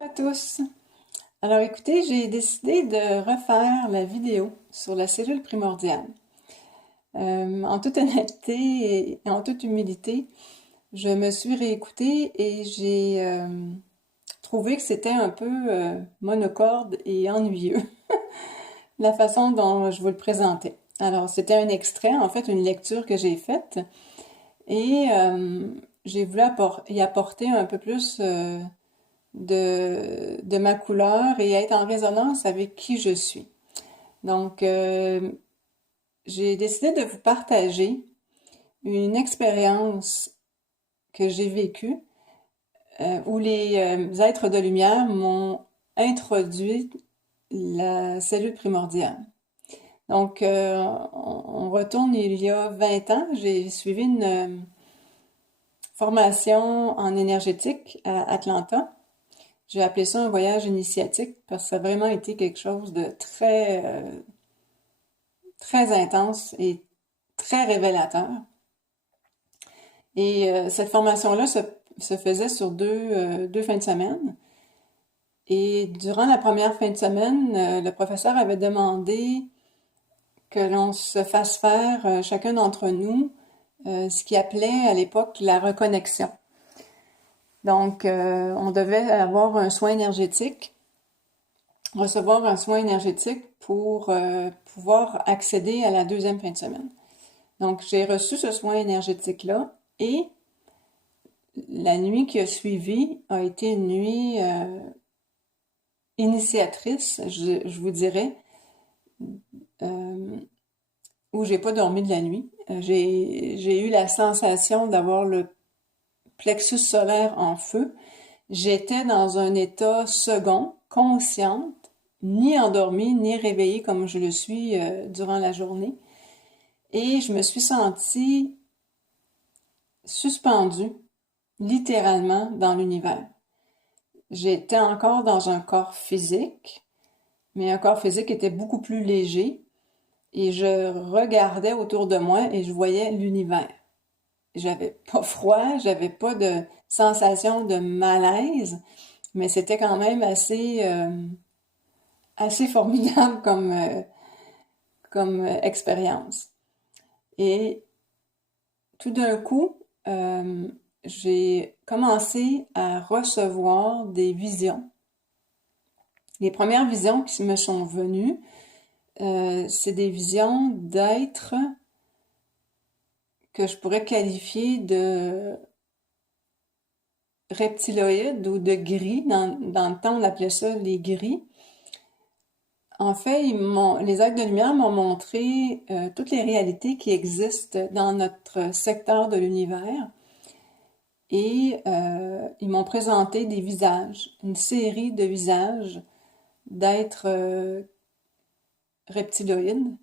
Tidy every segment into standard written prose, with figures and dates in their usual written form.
À tous. Alors écoutez, j'ai décidé de refaire la vidéo sur la cellule primordiale. En toute honnêteté et en toute humilité, je me suis réécoutée et j'ai trouvé que c'était un peu monocorde et ennuyeux, la façon dont je vous le présentais. Alors c'était un extrait, en fait une lecture que j'ai faite et j'ai voulu y apporter un peu plus de ma couleur et être en résonance avec qui je suis. Donc, j'ai décidé de vous partager une expérience que j'ai vécue où les êtres de lumière m'ont introduit la cellule primordiale. Donc, on retourne il y a 20 ans. J'ai suivi une formation en énergétique à Atlanta. J'ai appelé ça un voyage initiatique parce que ça a vraiment été quelque chose de très intense et très révélateur. Et cette formation-là se faisait sur deux fins de semaine. Et durant la première fin de semaine, le professeur avait demandé que l'on se fasse faire, chacun d'entre nous, ce qu'il appelait à l'époque la reconnexion. Donc, on devait avoir un soin énergétique, recevoir un soin énergétique pour pouvoir accéder à la deuxième fin de semaine. Donc, j'ai reçu ce soin énergétique-là et la nuit qui a suivi a été une nuit initiatrice, je vous dirais, euh, où j'ai pas dormi de la nuit. J'ai eu la sensation d'avoir le plexus solaire en feu. J'étais dans un état second, consciente, ni endormie, ni réveillée comme je le suis durant la journée. Et je me suis sentie suspendue, littéralement, dans l'univers. J'étais encore dans un corps physique, mais un corps physique était beaucoup plus léger et je regardais autour de moi et je voyais l'univers. J'avais pas froid, j'avais pas de sensation de malaise, mais c'était quand même assez formidable comme expérience. Et tout d'un coup, j'ai commencé à recevoir des visions. Les premières visions qui me sont venues, c'est des visions d'êtres que je pourrais qualifier de reptiloïdes ou de gris. Dans le temps, on appelait ça les gris. En fait, les êtres de lumière m'ont montré toutes les réalités qui existent dans notre secteur de l'univers et ils m'ont présenté des visages, une série de visages d'êtres reptiloïdes.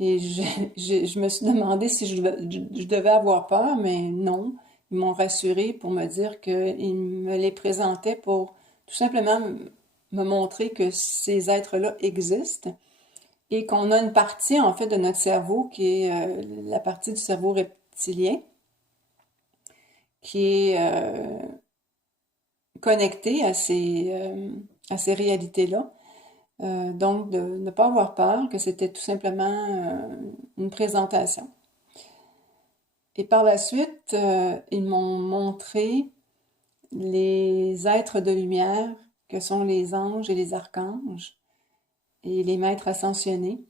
Et je me suis demandé si je devais avoir peur, mais non. Ils m'ont rassurée pour me dire qu'ils me les présentaient pour tout simplement me montrer que ces êtres-là existent et qu'on a une partie, en fait, de notre cerveau qui est la partie du cerveau reptilien qui est connectée à ces réalités-là. Donc, de ne pas avoir peur, que c'était tout simplement une présentation. Et par la suite, ils m'ont montré les êtres de lumière que sont les anges et les archanges et les maîtres ascensionnés.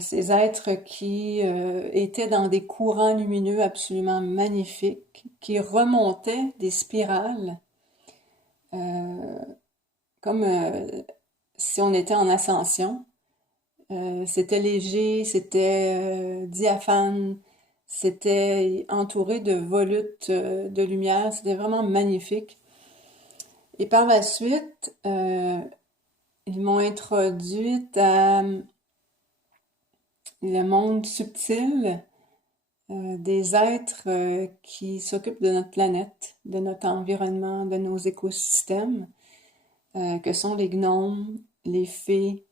Ces êtres qui étaient dans des courants lumineux absolument magnifiques, qui remontaient des spirales, euh, comme si on était en ascension. C'était léger, c'était diaphane, c'était entouré de volutes de lumière, c'était vraiment magnifique. Et par la suite, ils m'ont introduite à le monde subtil des êtres qui s'occupent de notre planète, de notre environnement, de nos écosystèmes, que sont les gnomes, les fées,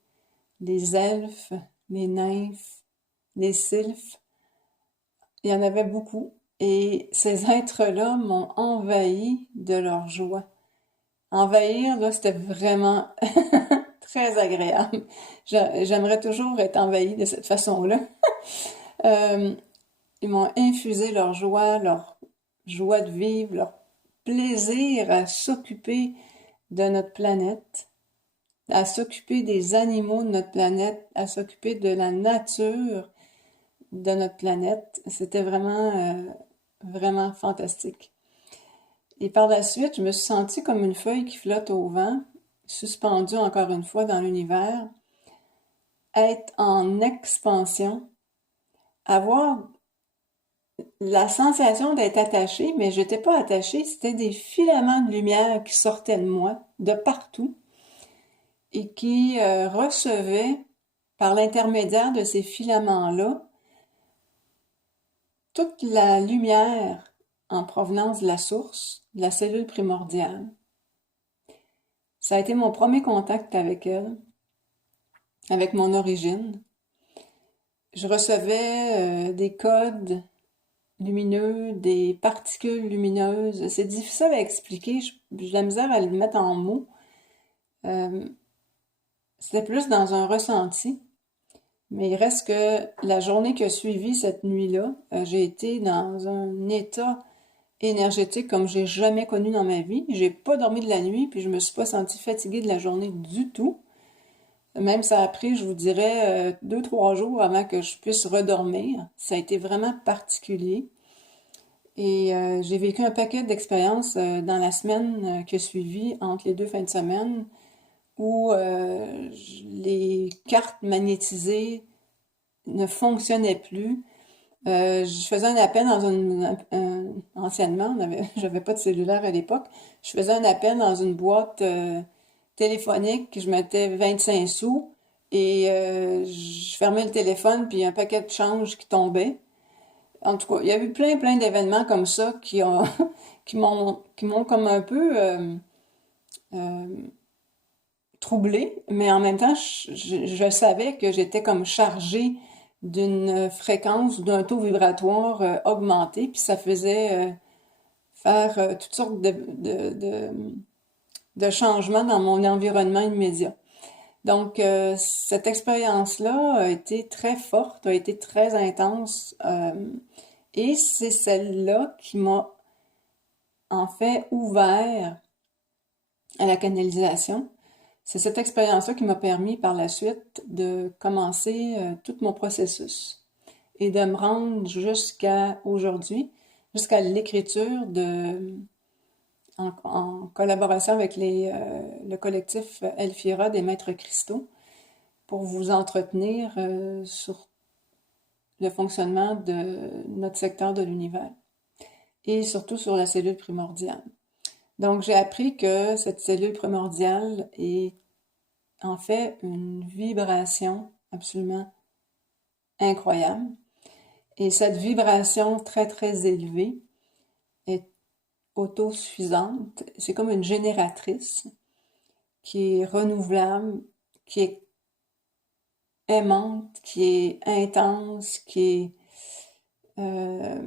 les elfes, les nymphes, les sylphes. Il y en avait beaucoup. Et ces êtres-là m'ont envahi de leur joie envahir, là, c'était vraiment très agréable. J'aimerais toujours être envahie de cette façon-là. Euh, Ils m'ont infusé leur joie de vivre, leur plaisir à s'occuper de notre planète, à s'occuper des animaux de notre planète, à s'occuper de la nature de notre planète. C'était vraiment fantastique. Et par la suite, je me suis sentie comme une feuille qui flotte au vent, suspendue encore une fois dans l'univers, être en expansion, avoir la sensation d'être attachée, mais je n'étais pas attachée, c'était des filaments de lumière qui sortaient de moi, de partout, et qui recevaient, par l'intermédiaire de ces filaments-là, toute la lumière en provenance de la source, de la cellule primordiale. Ça a été mon premier contact avec elle, avec mon origine. Je recevais des codes lumineux, des particules lumineuses. C'est difficile à expliquer, j'ai de la misère à le mettre en mots. Euh, C'était plus dans un ressenti. Mais il reste que la journée qui a suivi cette nuit-là, j'ai été dans un état énergétique comme j'ai jamais connu dans ma vie. J'ai pas dormi de la nuit, puis je me suis pas sentie fatiguée de la journée du tout. Même ça a pris, je vous dirais, 2, 3 jours avant que je puisse redormir. Ça a été vraiment particulier. Et j'ai vécu un paquet d'expériences dans la semaine qui a suivi, entre les 2 fins de semaine, où les cartes magnétisées ne fonctionnaient plus. Je faisais un appel dans anciennement, j'avais pas de cellulaire à l'époque. Je faisais un appel dans une boîte téléphonique, je mettais 25 sous et je fermais le téléphone puis un paquet de change qui tombait. En tout cas, il y a eu plein d'événements comme ça qui ont qui m'ont comme un peu euh, troublée, mais en même temps, je savais que j'étais comme chargée d'une fréquence ou d'un taux vibratoire augmenté, puis ça faisait faire toutes sortes de changements dans mon environnement immédiat. Donc, cette expérience-là a été très forte, a été très intense, et c'est celle-là qui m'a en fait ouvert à la canalisation. C'est cette expérience-là qui m'a permis par la suite de commencer tout mon processus et de me rendre jusqu'à aujourd'hui, jusqu'à l'écriture en collaboration avec le collectif Elphira des Maîtres Cristaux pour vous entretenir sur le fonctionnement de notre secteur de l'univers et surtout sur la cellule primordiale. Donc, j'ai appris que cette cellule primordiale est en fait une vibration absolument incroyable. Et cette vibration très élevée est autosuffisante. C'est comme une génératrice qui est renouvelable, qui est aimante, qui est intense, qui est euh,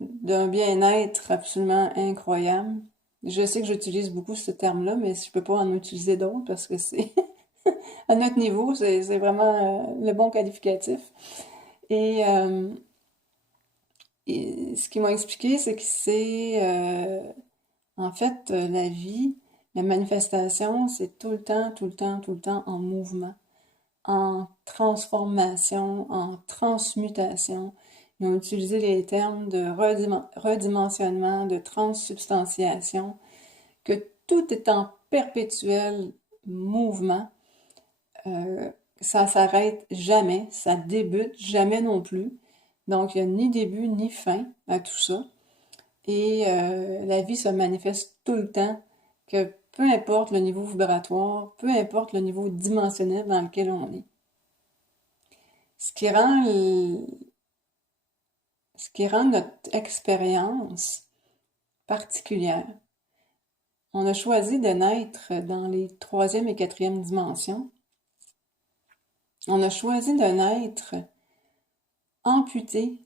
d'un bien-être absolument incroyable. Je sais que j'utilise beaucoup ce terme-là, mais je peux pas en utiliser d'autres parce que c'est à notre niveau, c'est vraiment le bon qualificatif. Et, ce qu'ils m'ont expliqué, c'est que c'est en fait la vie, la manifestation, c'est tout le temps en mouvement, en transformation, en transmutation. Ils ont utilisé les termes de redimensionnement, de transsubstantiation, que tout est en perpétuel mouvement. Ça s'arrête jamais, ça débute jamais non plus. Donc, il n'y a ni début ni fin à tout ça. Et la vie se manifeste tout le temps, que peu importe le niveau vibratoire, peu importe le niveau dimensionnel dans lequel on est. Ce qui rend, ce qui rend notre expérience particulière. On a choisi de naître dans les troisième et quatrième dimensions. On a choisi de naître amputé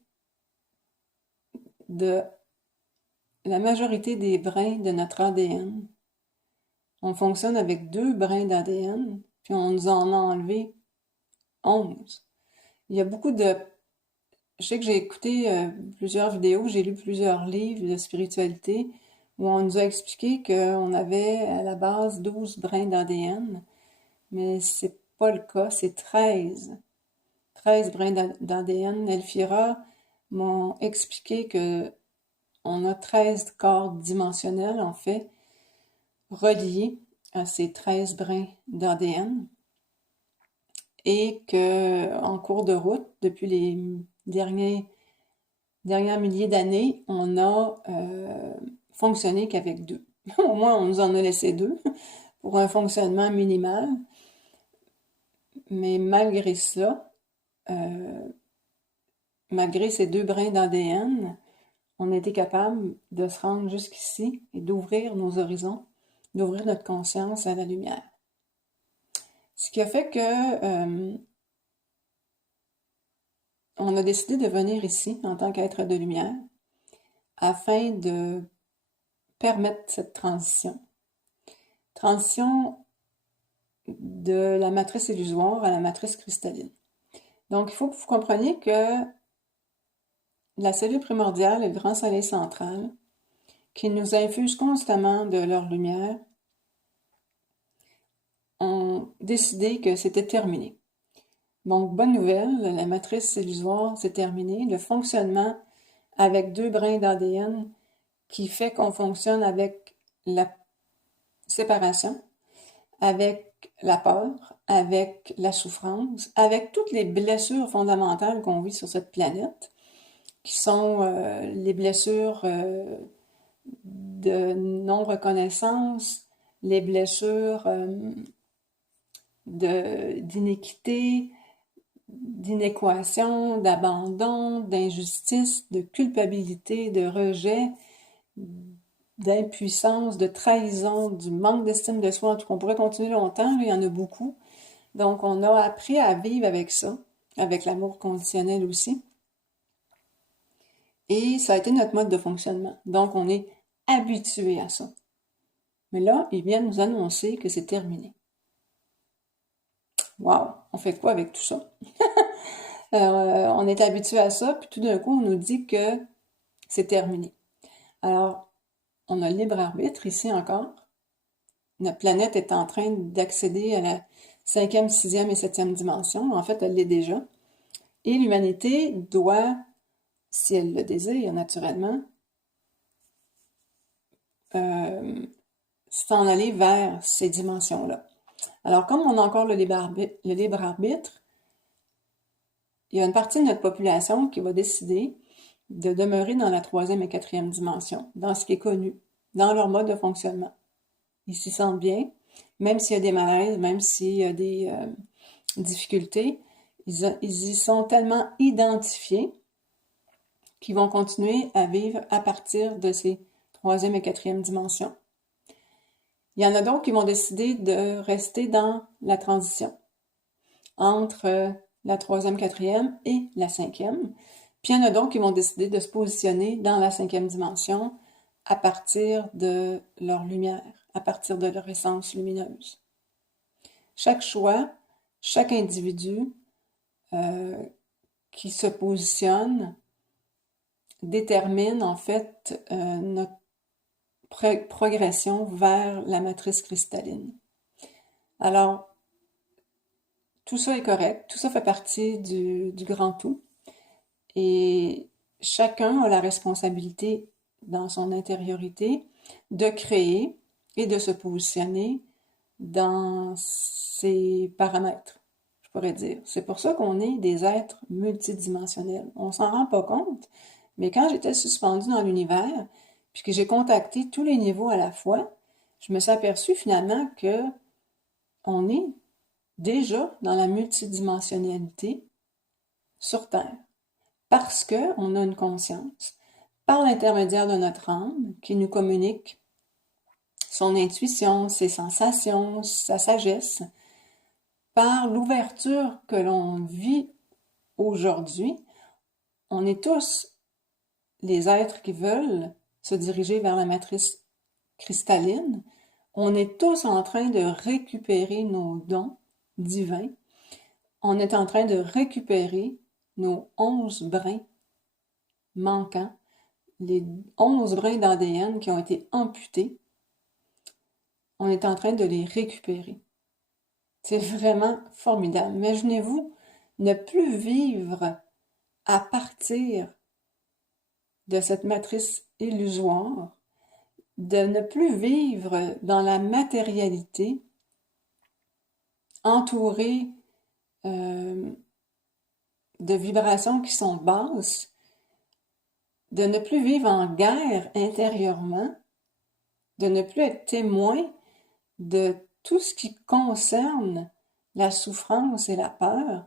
de la majorité des brins de notre ADN. on fonctionne avec 2 brins d'ADN, puis on nous en a enlevé 11. Il y a beaucoup de... Je sais que j'ai écouté plusieurs vidéos, j'ai lu plusieurs livres de spiritualité où on nous a expliqué qu'on avait à la base 12 brins d'ADN, mais c'est pas le cas, c'est 13. 13 brins d'ADN. Elvira m'ont expliqué que on a 13 corps dimensionnels, en fait, reliés à ces 13 brins d'ADN. Et que, en cours de route, depuis les derniers milliers d'années, on a fonctionné qu'avec 2. Au moins, on nous en a laissé 2 pour un fonctionnement minimal. Mais malgré cela, malgré ces 2 brins d'ADN, on a été capable de se rendre jusqu'ici et d'ouvrir nos horizons, d'ouvrir notre conscience à la lumière. Ce qui a fait que on a décidé de venir ici en tant qu'être de lumière afin de permettre cette transition. Transition de la matrice illusoire à la matrice cristalline. Donc, il faut que vous compreniez que la cellule primordiale et le grand soleil central, qui nous infusent constamment de leur lumière, ont décidé que c'était terminé. Donc, bonne nouvelle, la matrice illusoire, c'est terminé. Le fonctionnement avec 2 brins d'ADN qui fait qu'on fonctionne avec la séparation, avec la peur, avec la souffrance, avec toutes les blessures fondamentales qu'on vit sur cette planète, qui sont les blessures de non-reconnaissance, les blessures d'inéquité, d'inéquation, d'abandon, d'injustice, de culpabilité, de rejet, d'impuissance, de trahison, du manque d'estime de soi. En tout cas, on pourrait continuer longtemps, il y en a beaucoup. Donc, on a appris à vivre avec ça, avec l'amour conditionnel aussi. Et ça a été notre mode de fonctionnement. Donc, on est habitué à ça. Mais là, ils viennent nous annoncer que c'est terminé. Wow! On fait quoi avec tout ça? On est habitué à ça, puis tout d'un coup, on nous dit que c'est terminé. Alors, on a le libre arbitre ici encore. Notre planète est en train d'accéder à la 5e, 6e et 7e dimension. En fait, elle l'est déjà. Et l'humanité doit, si elle le désire naturellement, s'en aller vers ces dimensions-là. Alors, comme on a encore le libre arbitre, il y a une partie de notre population qui va décider de demeurer dans la 3e et 4e dimension, dans ce qui est connu, dans leur mode de fonctionnement. Ils s'y sentent bien, même s'il y a des malaises, même s'il y a des difficultés, ils y sont tellement identifiés qu'ils vont continuer à vivre à partir de ces 3e et 4e dimensions. Il y en a d'autres qui vont décider de rester dans la transition entre la 3e, 4e et la 5e. Puis il y en a d'autres qui vont décider de se positionner dans la 5e dimension à partir de leur lumière, à partir de leur essence lumineuse. Chaque choix, chaque individu qui se positionne détermine en fait notre progression vers la matrice cristalline. Alors, tout ça est correct, tout ça fait partie du grand tout. Et chacun a la responsabilité dans son intériorité de créer et de se positionner dans ses paramètres, je pourrais dire. C'est pour ça qu'on est des êtres multidimensionnels. On s'en rend pas compte, mais quand j'étais suspendue dans l'univers, puis que j'ai contacté tous les niveaux à la fois, je me suis aperçue finalement que on est déjà dans la multidimensionnalité sur Terre. Parce qu'on a une conscience, par l'intermédiaire de notre âme, qui nous communique son intuition, ses sensations, sa sagesse, par l'ouverture que l'on vit aujourd'hui, on est tous les êtres qui veulent se diriger vers la matrice cristalline, On est tous en train de récupérer nos dons divins. On est en train de récupérer nos 11 brins manquants, les 11 brins d'ADN qui ont été amputés. On est en train de les récupérer. C'est vraiment formidable. Imaginez-vous ne plus vivre à partir de cette matrice illusoire, de ne plus vivre dans la matérialité, entouré de vibrations qui sont basses, de ne plus vivre en guerre intérieurement, de ne plus être témoin de tout ce qui concerne la souffrance et la peur,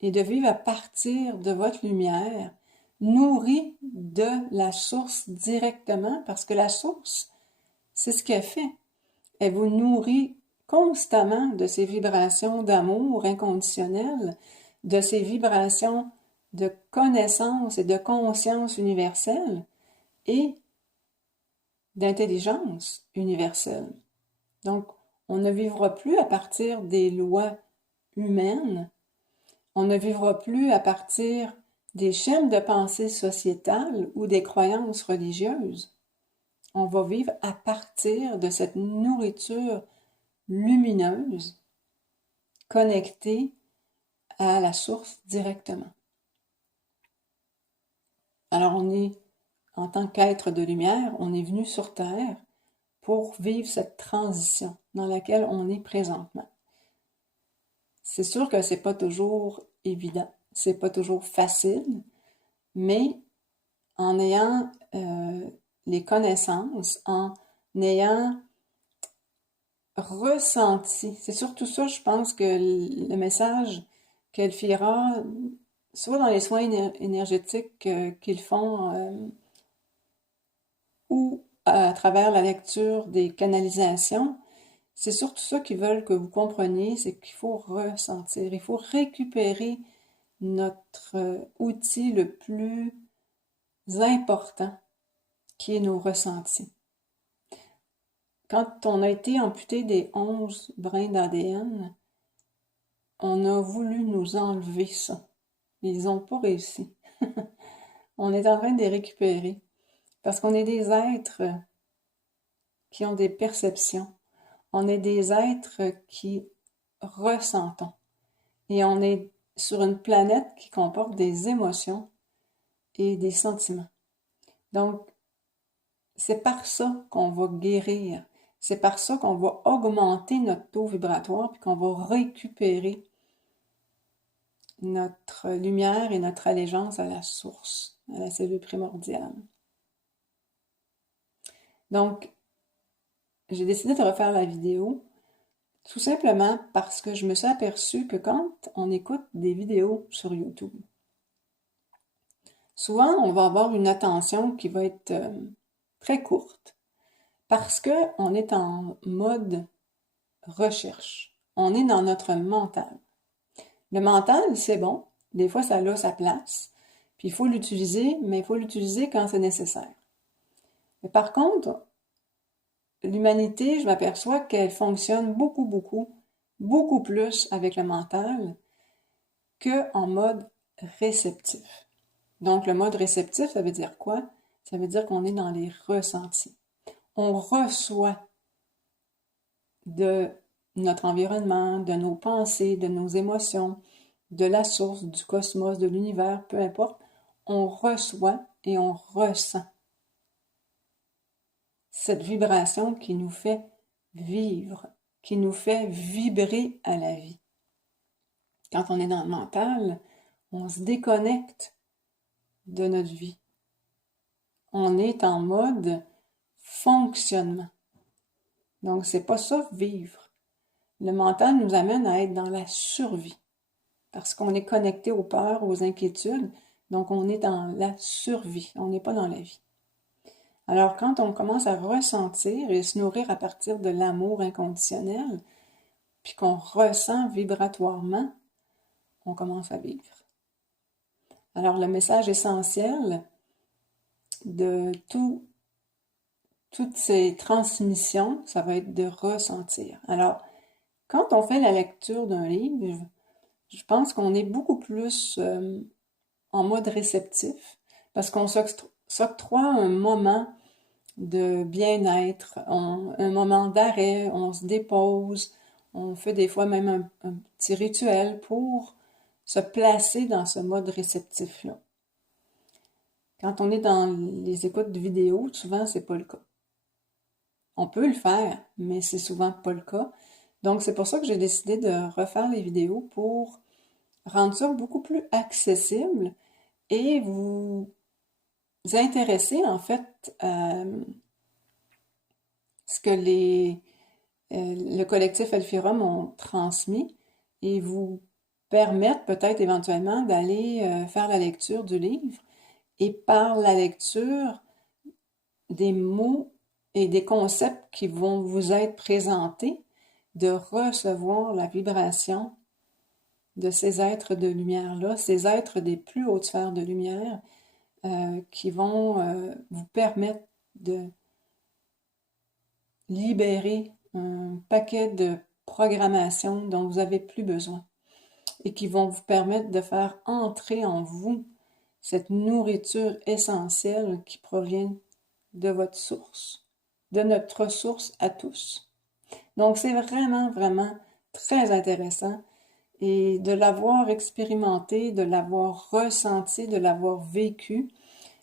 et de vivre à partir de votre lumière, nourrie de la source directement, parce que la source, c'est ce qu'elle fait. Elle vous nourrit constamment de ces vibrations d'amour inconditionnel, de ces vibrations de connaissance et de conscience universelle et d'intelligence universelle. Donc, on ne vivra plus à partir des lois humaines, on ne vivra plus à partir des chaînes de pensée sociétales ou des croyances religieuses. On va vivre à partir de cette nourriture lumineuse, connectée à la source directement. Alors on est, en tant qu'être de lumière, on est venu sur Terre pour vivre cette transition dans laquelle on est présentement. C'est sûr que c'est pas toujours évident, c'est pas toujours facile, mais en ayant les connaissances, en ayant ressenti, c'est surtout ça, je pense que le message qu'Elphira, soit dans les soins énergétiques qu'ils font ou à travers la lecture des canalisations, c'est surtout ça qu'ils veulent que vous compreniez, c'est qu'il faut ressentir, il faut récupérer notre outil le plus important, qui est nos ressentis. Quand on a été amputé des 11 brins d'ADN, on a voulu nous enlever ça. Ils n'ont pas réussi. On est en train de les récupérer parce qu'on est des êtres qui ont des perceptions. On est des êtres qui ressentons. Et on est sur une planète qui comporte des émotions et des sentiments. Donc, c'est par ça qu'on va guérir. C'est par ça qu'on va augmenter notre taux vibratoire puis qu'on va récupérer notre lumière et notre allégeance à la source, à la cellule primordiale. Donc, j'ai décidé de refaire la vidéo tout simplement parce que je me suis aperçue que quand on écoute des vidéos sur YouTube, souvent on va avoir une attention qui va être très courte parce qu'on est en mode recherche. On est dans notre mental. Le mental, c'est bon. Des fois, ça a sa place. Puis il faut l'utiliser, mais il faut l'utiliser quand c'est nécessaire. Mais par contre, l'humanité, je m'aperçois qu'elle fonctionne beaucoup plus avec le mental qu'en mode réceptif. Donc, le mode réceptif, ça veut dire quoi? Ça veut dire qu'on est dans les ressentis. On reçoit de notre environnement, de nos pensées, de nos émotions, de la source, du cosmos, de l'univers, peu importe, on reçoit et on ressent cette vibration qui nous fait vivre, qui nous fait vibrer à la vie. Quand on est dans le mental, on se déconnecte de notre vie. On est en mode fonctionnement. Donc, c'est pas ça, vivre. Le mental nous amène à être dans la survie. Parce qu'on est connecté aux peurs, aux inquiétudes. Donc, on est dans la survie. On n'est pas dans la vie. Alors, quand on commence à ressentir et se nourrir à partir de l'amour inconditionnel, puis qu'on ressent vibratoirement, on commence à vivre. Alors, le message essentiel de toutes ces transmissions, ça va être de ressentir. Alors, quand on fait la lecture d'un livre, je pense qu'on est beaucoup plus en mode réceptif parce qu'on s'octroie un moment de bien-être, un moment d'arrêt, on se dépose, on fait des fois même un petit rituel pour se placer dans ce mode réceptif-là. Quand on est dans les écoutes de vidéos, souvent c'est pas le cas. On peut le faire, mais c'est souvent pas le cas. Donc c'est pour ça que j'ai décidé de refaire les vidéos pour rendre ça beaucoup plus accessible et vous intéresser en fait à ce que le collectif Alfirum ont transmis et vous permettre peut-être éventuellement d'aller faire la lecture du livre et par la lecture des mots et des concepts qui vont vous être présentés, de recevoir la vibration de ces êtres de lumière-là, ces êtres des plus hautes sphères de lumière qui vont vous permettre de libérer un paquet de programmations dont vous n'avez plus besoin et qui vont vous permettre de faire entrer en vous cette nourriture essentielle qui provient de votre source, de notre source à tous. Donc c'est vraiment, vraiment très intéressant et de l'avoir expérimenté, de l'avoir ressenti, de l'avoir vécu,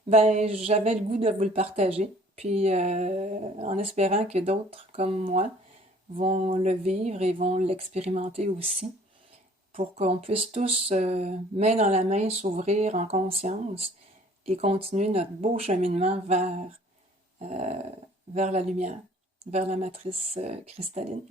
ben j'avais le goût de vous le partager. Puis en espérant que d'autres comme moi vont le vivre et vont l'expérimenter aussi, pour qu'on puisse tous, main dans la main, s'ouvrir en conscience et continuer notre beau cheminement vers la lumière, vers la matrice cristalline.